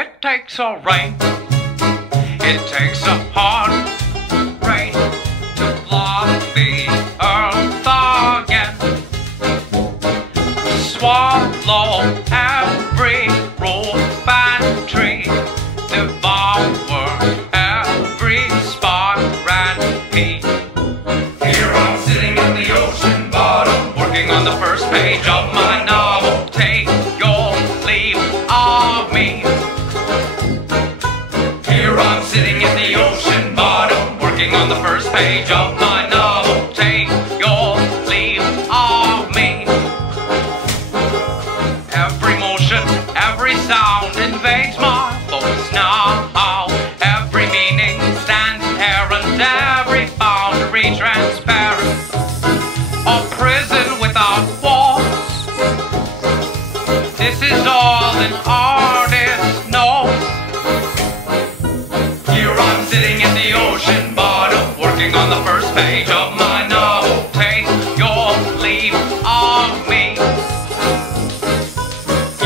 It takes a rain, it takes a hard rain to flood the earth again. Swallow every rope and tree, devour every spark and pea. Here I'm sitting in the ocean bottom, working on the first page of my novel. Take your leave of me. Here I'm sitting in the ocean bottom, working on the first page of my novel. Take your leave of me. Every motion, every sound invades my focus now. Every meaning stands inherent, every boundary transparent. A prison without walls. This is all an artist knows. Here I'm sitting in the ocean bottom, working on the first page of my novel. Take your leave of me.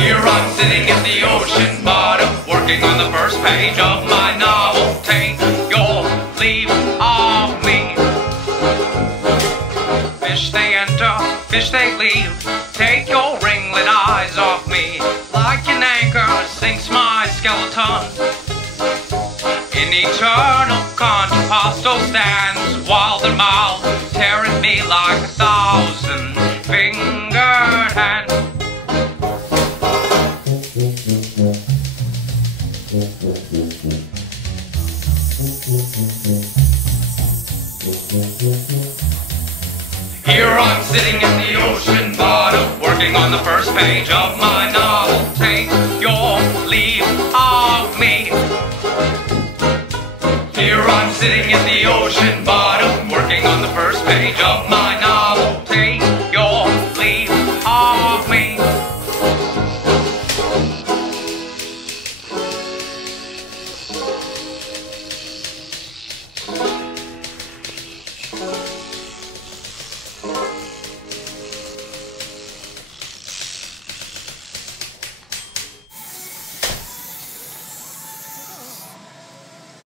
Here I'm sitting in the ocean bottom, working on the first page of my novel. Take your leave of me. Fish they enter, fish they leave. Take your ringlet eyes off me. Like an anchor sinks my skeleton. In eternal contrapasto stands, while their mouths tear at me like 1,000-fingered hands. Here I'm sitting in the ocean bottom, working on the first page of my novel. Take your leave of me. Here I'm sitting in the ocean bottom, working on the first page of my novel.